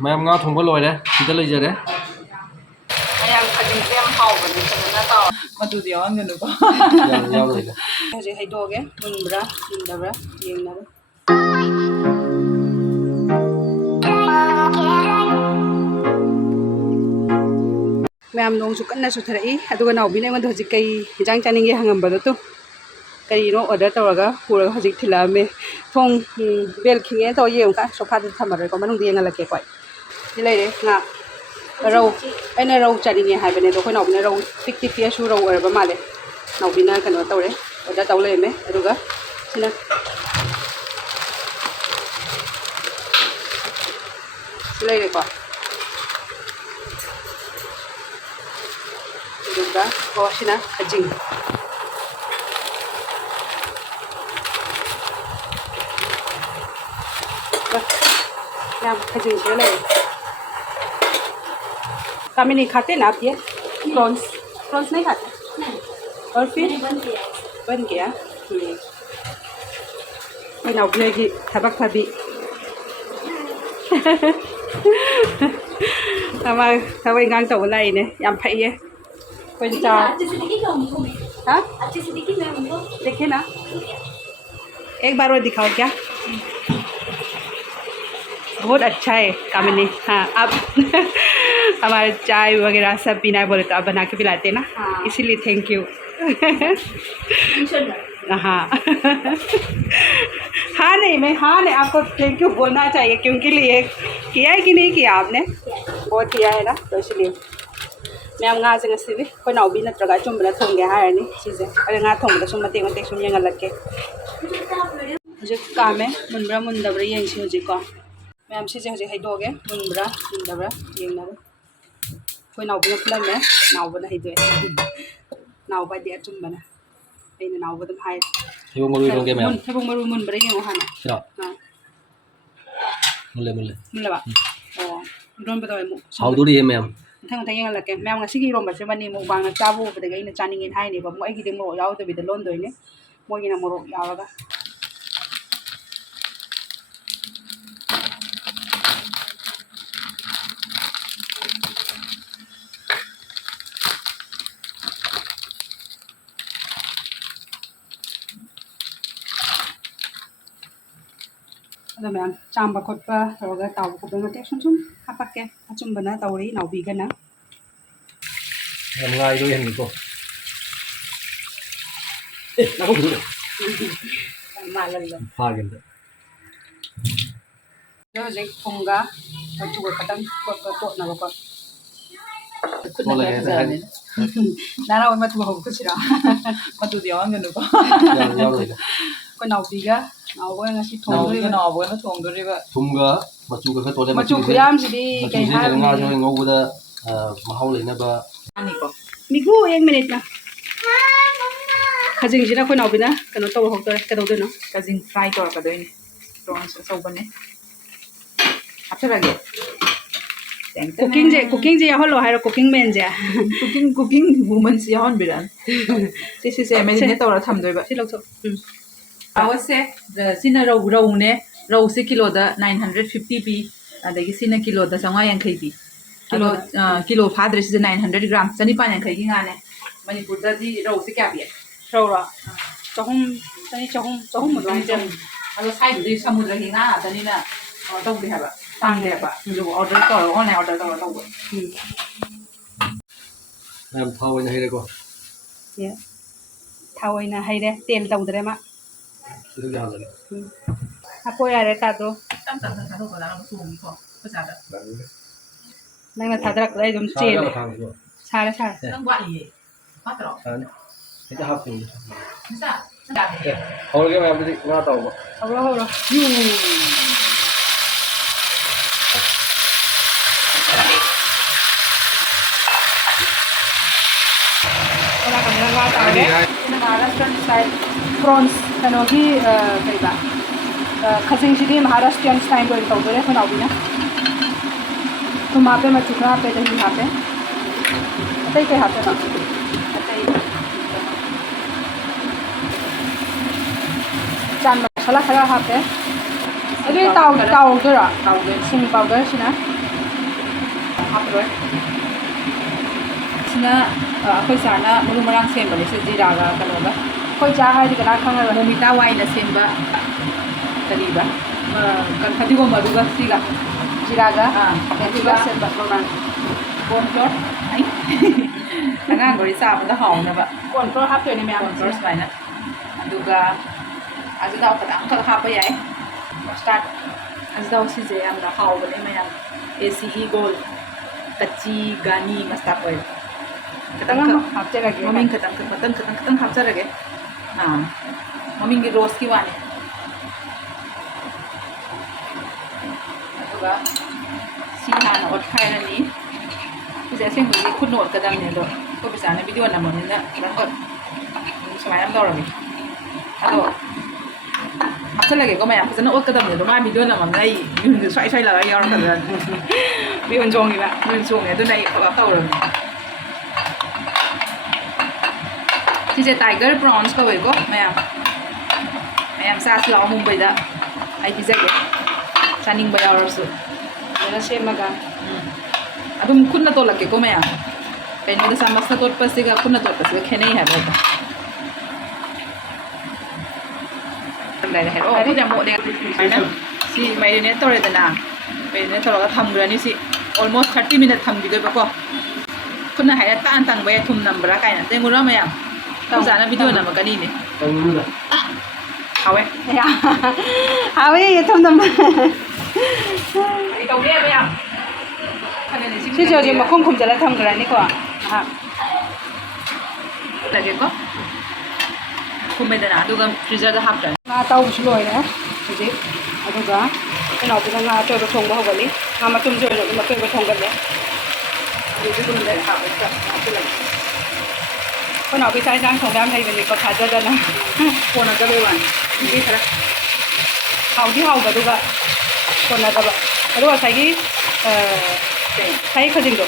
ꯃꯌꯥꯝ ꯉꯥ ꯊꯣꯡꯕ ꯂꯣꯏꯔꯦ ꯁꯤꯗ ꯂꯩꯖꯔꯦ ꯃꯌꯥꯝ ꯈꯖꯤꯡꯁꯦ ꯌꯥꯝ ꯍꯥꯎꯕꯅꯦ ꯐꯖꯅ ꯇꯧ ꯃꯗꯨꯗꯤ ꯌꯥꯎꯍꯟꯒꯅꯨꯀꯣ ꯌꯥꯎꯔꯣꯏꯗ ꯍꯧꯖꯤꯛ ꯍꯩꯗꯣꯛꯑꯒꯦ ꯃꯨꯟꯕ꯭ꯔꯥ ꯃꯨꯟꯗꯕ꯭ꯔꯥ ꯌꯦꯡꯅꯕ ꯃꯌꯥꯝ ꯅꯣꯡꯁꯨ ꯀꯟꯅ ꯆꯨꯊꯔꯛꯏ ꯑꯗꯨꯒ ꯅꯥꯎꯕꯤꯅ ꯑꯩꯉꯣꯟꯗ ꯍꯧꯖꯤꯛ ꯀꯩ ꯏꯟꯖꯥꯡ ꯆꯥꯅꯤꯡꯒꯦ ꯍꯪꯉꯝꯕꯗꯣ ꯇꯨ ꯀꯔꯤꯅꯣ ꯑꯣꯔꯗꯔ ꯇꯧꯔꯒ ꯄꯨꯔꯒ ꯍꯧꯖꯤꯛ ꯊꯤꯜꯂꯛꯑꯝꯃꯦ ꯊꯣꯡ ꯕꯦꯜ ꯈꯤꯡꯉꯦꯅ ꯇꯧꯔ ꯌꯦꯡꯉꯨꯀꯥꯟ ꯁꯣꯐꯥꯗ ꯊꯝꯃꯔꯣꯏꯀꯣ ꯃꯅꯨꯡꯗ ꯌꯦꯡꯍꯜꯂꯛꯀꯦꯀꯣ ꯁꯤ ꯂꯩꯔꯦ ꯉꯥ ꯔꯧ ꯑꯩꯅ ꯔꯧ ꯆꯥꯅꯤꯡꯉꯦ ꯍꯥꯏꯕꯅꯦ ꯑꯗꯣ ꯑꯩꯈꯣꯏ ꯅꯥꯎꯕꯤꯅ ꯔꯧ ꯄꯤꯛꯇꯤ ꯄꯤꯛꯑꯁꯨ ꯔꯧ ꯑꯣꯏꯔꯕ ꯃꯥꯜꯂꯦ ꯅꯥꯎꯕꯤꯅ ꯀꯩꯅꯣ ꯇꯧꯔꯦ ꯑꯣꯔꯗꯔ ꯇꯧ ꯂꯩꯔꯝꯃꯦ ꯑꯗꯨꯒ ꯁꯤꯅ ꯁꯤ ꯂꯩꯔꯦꯀꯣ ꯑꯗꯨꯒ ꯁꯤꯅ ꯈꯖꯤꯡ यहाँ खजूर से लगे कामिनी खाते ना आप ये प्रॉन्स प्रॉन्स नहीं खाते और फिर बन गया मैं नौकरी की थबक थबी हमारे थबक गांग तो बोला ही ने यहाँ फाइए पंचा हाँ देखिए ना एक बार और दिखाओ क्या बहुत अच्छा है कामिनी हाँ आप हमारे चाय वगैरह सब पीना है बोले तो आप बना के पिलाते हैं ना हाँ। इसीलिए थैंक यू हाँ हाँ नहीं आपको थैंक यू बोलना चाहिए क्योंकि लिए किया है कि नहीं किया आपने बहुत किया है ना तो इसलिए मैं ngā से ngasi कोई नाउबी नत्रगा चुम्बना थोंगे हारनी चीज़ें अरे ngā थोंबदा सुम मतेंग मतेंग सुम येंगलक्के हजिक कामे मुनब्रा मुनदब्रा येंगसि हजिको मैम से हईदोगे मुनब्रा मुनदब्रा येंगनाबो कोई नाउबना फुलमे नाउबना हईदोए नाउबादि अचुम्बना अैना नाउबा दम हाय थैबों मरु इरोंगे मैम थैबों मरु मुनब्रा येंगो हाना सिरा हां मुल्ले ओ इरोन बदवे मु साउदोरी है मैम थंग थंग येंगलके मैम ngasi इरोंबसे मनी मु बांगना चाबो बदगे अैना चानिंगेन हायनेबा मु अैगिदि मो यावदबिदा लोनदोइने मोगिना मोरो यावगा मैम चांब खोप ताव खोप मत सुम हापके अचुम्बना तौरी नाउबीगना हजिक फुंगा मचुगा खतंग तोड़नबको नाना मचुगा होबकुसिरा मचुदी यावंगनुको कोई नाउबीगा नाउबो ngasi थोंदोरिबा नाउबोना थोंदोरिबा थुमगा मचुगा ख तोले मचु खुयाम सिदी कई हाल nga jo ngौबदा mahau लेनबा आनिको मिगु 1 मिनिट ना खजिंग जिना कोई नाउबीना कनो तौ होतरे कदौदनो खजिंग फ्राई तौर कदोइने प्रॉन्स सौबने अथरागे कुकिंग जे याहलो हायरो कुकिंग मेन जे कुकिंग वुमन से याहन बिरान से मैरिनेट तौर थमदोइबा सि लौथो आवसे सिना रौने रौ से किलो 950 पी अदगी सिना किलो 150 पी किलो फाद्रे से 900 ग्राम चनिपान यांखै की गाने मणिपुर दी रौ से क्या पिए रौरा चहुम मदों जम अदो साइड दी समुद्र की गा दनिना तौदे हाबा तांदे हाबा जो ऑर्डर तौर ऑनलाइन ऑर्डर तौर तौबो मैम थावैना हैरेको ये थावैना हैरे तेल तौदरे मा सिदो यालगे आपको यारे तादो नंगना थादरक लै दम चेले सारे नंग वाली मात्रो इता हाफिन होरगे मैम दी nga tawba हौरो ओला कमला nga तावे महाराष्ट्र स्टाइल प्रॉन्स कनोगी कईबा खजिंग सिदी महाराष्ट्रियन स्टाइल को तौदरे को नाउबीना तुम हापे मचुका हापे दही हापे अतई के हापे ना अतई चान मसाला खरा हापे अरे ताव ताव दरा ताव दे सिंग पाउडर सिना ꯍꯥꯞꯄꯔꯣꯏ ꯁꯤꯅ ꯑꯩꯈꯣꯏ ꯆꯥꯅ ꯃꯔꯨ ꯃꯔꯥꯡ ꯁꯦꯝꯕꯅꯤ ꯁꯤ ꯖꯤꯔꯥꯒ ꯀꯩꯅꯣꯒ ꯑꯩꯈꯣꯏ ꯆꯥ ꯍꯥꯏꯔꯗꯤ ꯀꯅꯥ ꯈꯪꯉꯔꯣꯏ ꯃꯣꯃꯤꯇꯥ ꯋꯥꯏꯅ ꯁꯦꯝꯕ ꯀꯔꯤꯕ ꯐꯗꯤꯒꯣꯝ ꯑꯗꯨꯒ ꯁꯤꯒ ꯖꯤꯔꯥꯒ ꯑꯗꯨꯒ ꯁꯦꯝꯕ ꯃꯃꯥꯡ ꯀꯣꯔꯟꯐ꯭ꯂꯣꯔ ꯑꯩ ꯑꯉꯥꯡꯈꯣꯏ ꯆꯥꯕꯗ ꯍꯥꯎꯅꯕ ꯀꯣꯔꯟꯐ꯭ꯂꯣꯔ ꯍꯥꯞꯇꯣꯏꯅꯦ ꯃꯌꯥꯝ ꯀꯣꯔꯟꯐ꯭ꯂꯣꯔ ꯁꯨꯃꯥꯏꯅ ꯑꯗꯨꯒ ꯑꯖꯤꯅꯥꯎ ꯈꯇꯪꯈꯛ ꯍꯥꯞꯄ ꯌꯥꯏ ꯃꯁꯇꯥꯔꯠ ꯑꯖꯤꯅꯥꯎ ꯁꯤꯁꯦ ꯌꯥꯝꯅ ꯍꯥꯎꯕꯅꯦ ꯃꯌꯥꯝ ACE Gold कच्ची गानी मस्तार्ड ऑयल खतंग हापचरगे मम्मी खतंग हापचरगे हाँ मम्मी की रोज की वाने अदुगा सी हाना और खायरनी इसे ऐसे मुझे खुद नोट कदम ने दो को बिचाने वीडियो ना मम्मी ना रंग समाय हम दौड़े अदो हापचरगे को मैं आपसे ना और कदम ने दो मैं वीडियो ना मम्मी आई यूं स्वाई स्वाई लगा यार कदम बिहन जोंगिबा बिहन जोंगे अदुना आई खबर तौरनी सिसे टाइगर प्रॉन्स का वेको मैम सास लाओ मुंबईदा आई पिजगे चानिंग बयावरसु जरा सेमगा अदुम खुन्ना तोलकेको मैम कइनोदा समस्ता तोटपसिगा खुन्ना तोटपसिगा खेनै हाबो है ओ जमो दे सी मैरिनेट तोरेदना मैरिनेट तोरगा थमग्रानी सी almost 30 minutes थमबिदोबको खुन्ना हाय तान तांबे थुम नंबरा कायना तेंगुरा मैम तौजाना वीडियो नमकनी ने तंगुदा हावे या हावे ये थम नंबर आई तौगे मैम सी जोजी मखों खुमजला थमग्रानी को हां लगेको खुमेदना दुगा फ्रीजर दा हापटा मा ताउबसु लोइरे जी अदुगा ꯀꯩꯅꯣ ꯉꯥ ꯑꯇꯣꯏꯕ ꯊꯣꯡꯕ ꯍꯧꯒꯅꯤ ꯉꯥ ꯃꯇꯨꯝꯁꯨ ꯑꯣꯏꯅ ꯑꯗꯨꯝ ꯑꯇꯣꯏꯕ ꯊꯣꯡꯒꯠꯂꯦ ꯑꯗꯨꯗꯤ ꯑꯗꯨꯝ ꯍꯥꯞꯄꯒ ꯍꯥꯞꯆꯤꯜꯂꯒꯦ ꯑꯩꯈꯣꯏ ꯅꯥꯎꯄꯤ ꯆꯥꯛ ꯏꯟꯁꯥꯡ ꯊꯣꯡꯕ ꯌꯥꯝ ꯍꯩꯕꯅꯤꯀꯣ ꯊꯥꯖꯗꯅ ꯀꯣꯟꯅꯗꯕꯩ ꯋꯥꯅꯤ ꯅꯨꯄꯤ ꯈꯔ ꯍꯥꯎꯗꯤ ꯍꯥꯎꯕ ꯑꯗꯨꯒ ꯀꯣꯟꯅꯗꯕ ꯑꯗꯨꯒ ꯉꯁꯥꯏꯒꯤ ꯉꯁꯥꯏꯒꯤ ꯈꯖꯤꯡꯗꯣ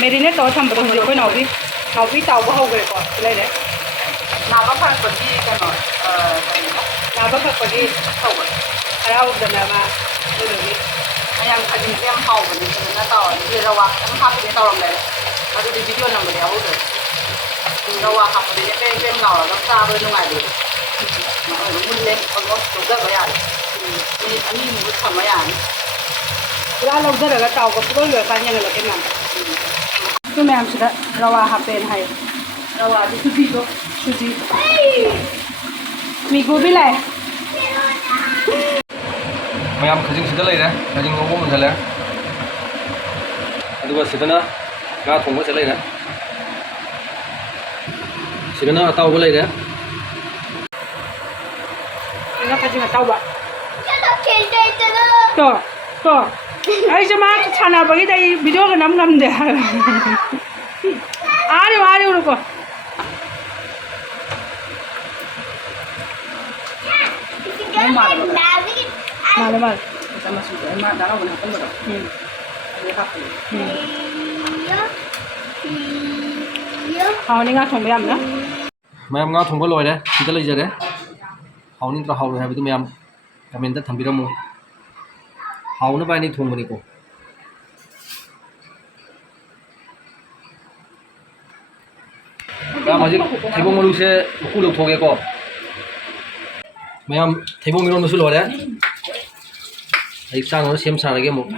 ꯃꯦꯔꯤꯅꯦꯠ ꯇꯧꯔ ꯊꯝꯕꯗꯣ ꯍꯧꯖꯤꯛ ꯑꯩꯈꯣꯏ ꯅꯥꯎꯄꯤ ꯇꯥꯎꯕ ꯍꯧꯈ꯭ꯔꯦꯀꯣ ꯂꯩꯔꯦ ꯅꯥꯕ ꯐꯔꯛꯄꯒꯤ ꯀꯩꯅꯣ ꯅꯥꯕ ꯐꯔꯛꯄꯒꯤ ꯇꯧꯕ ꯍꯔꯥꯎꯗꯅ ꯃꯥ ꯑꯗꯨꯗꯒꯤ ꯃꯌꯥꯝ ꯈꯖꯤꯡꯁꯦ ꯌꯥꯝ ꯍꯥꯎꯕꯅꯤ ꯐꯖꯅ ꯇꯧꯔꯗꯤ ꯔꯋꯥ ꯈꯤꯇꯪ ꯍꯥꯞꯄꯗꯤ ꯇꯧꯔꯝꯃꯦ ꯑꯗꯨꯗꯤ ꯚꯤꯗꯤꯑꯣ ꯅꯝꯕꯗꯤ ꯌꯥꯎꯍꯧꯗ꯭ꯔꯦ ꯔꯋꯥ ꯍꯥꯞꯄꯗꯤ ꯄꯦꯡ ꯄꯦꯡ ꯂꯥꯎꯔꯒ ꯆꯥꯕꯗ ꯅꯨꯡꯉꯥꯏꯕꯗꯣ ꯃꯨꯜꯂꯦ ꯑꯣꯜꯃꯣꯁ ꯂꯧꯊꯕ ꯌꯥꯔꯦ ꯃꯤꯅꯤꯠ ꯑꯅꯤꯃꯨꯛ ꯊꯝꯕ ꯌꯥꯔꯅꯤ ꯄꯨꯔꯥ ꯂꯧꯊꯔꯒ ꯇꯥꯎꯕ ꯄꯨꯡꯂꯣꯏ ꯂꯣꯏꯔꯀꯥꯟꯗ ꯌꯦꯡꯍꯜꯂꯛꯀꯦ ꯃꯌꯥꯝ ꯁꯤ ꯃꯌꯥꯝꯁꯤꯗ ꯔꯋꯥ ꯍꯥꯞꯄꯦꯅ ꯍꯥꯏꯌꯦ ꯔꯋꯥꯗꯤ ꯁꯨꯖꯤꯗꯣ ꯁꯨꯖꯤ ꯃꯤꯒꯨꯕꯤ ꯂꯥꯛꯑꯦ ꯃꯌꯥꯝ ꯈꯖꯤꯡꯁꯤꯗ ꯂꯩꯔꯦ ꯈꯖꯤꯡ ꯉꯧꯕ ꯃꯨꯟꯍꯜꯂꯦ ꯑꯗꯨꯒ ꯁꯤꯗꯅ ꯉꯥ ꯊꯣꯡꯕꯁꯦ ꯂꯩꯔꯦ ꯁꯤꯗꯅ ꯑꯇꯥꯎꯕ ꯂꯩꯔꯦ ꯉꯥ ꯈꯖꯤꯡ ꯑꯇꯥꯎꯕ ꯇꯣ ꯑꯩꯁꯨ ꯃꯥ ꯁꯥꯟꯅꯕꯒꯤꯗ ꯑꯩ ꯚꯤꯗꯤꯑꯣꯒ ꯅꯝ ꯉꯝꯗꯦ ꯍꯥꯏꯕ 아래오르고 너무 많아. 말해 말 잠깐만 얼마 나가고 나쁜 거다. 이거 갖고. 하원이가 통배합나? ꯃꯌꯥꯝ ꯉꯥ ꯊꯣꯡꯕ ꯂꯣꯏꯔꯦ ꯁꯤꯗ ꯂꯩꯖꯔꯦ ꯍꯥꯎꯅꯤꯡꯗ꯭ꯔꯥ ꯍꯥꯎꯔꯣꯏ ꯍꯥꯏꯕꯗꯨ ꯃꯌꯥꯝ ꯀꯃꯦꯟꯇ ꯊꯝꯕꯤꯔꯝꯃꯨ ꯍꯥꯎꯅꯕ ꯍꯥꯏꯅ ꯊꯣꯡꯕꯅꯤꯀꯣ ꯃꯌꯥꯝ ꯍꯧꯖꯤꯛ ꯊꯩꯕꯣꯡ ꯃꯔꯨꯁꯦ ꯃꯀꯨ ꯂꯧꯊꯣꯛꯑꯒꯦꯀꯣ ꯃꯌꯥꯝ ꯊꯩꯕꯣꯡ ꯏꯔꯣꯟꯕꯁꯨ ꯂꯣꯏꯔꯦ ꯍꯧꯖꯤꯛ ꯆꯥꯅꯕ ꯁꯦꯝ ꯁꯥꯔꯒꯦ ꯑꯃꯨꯛ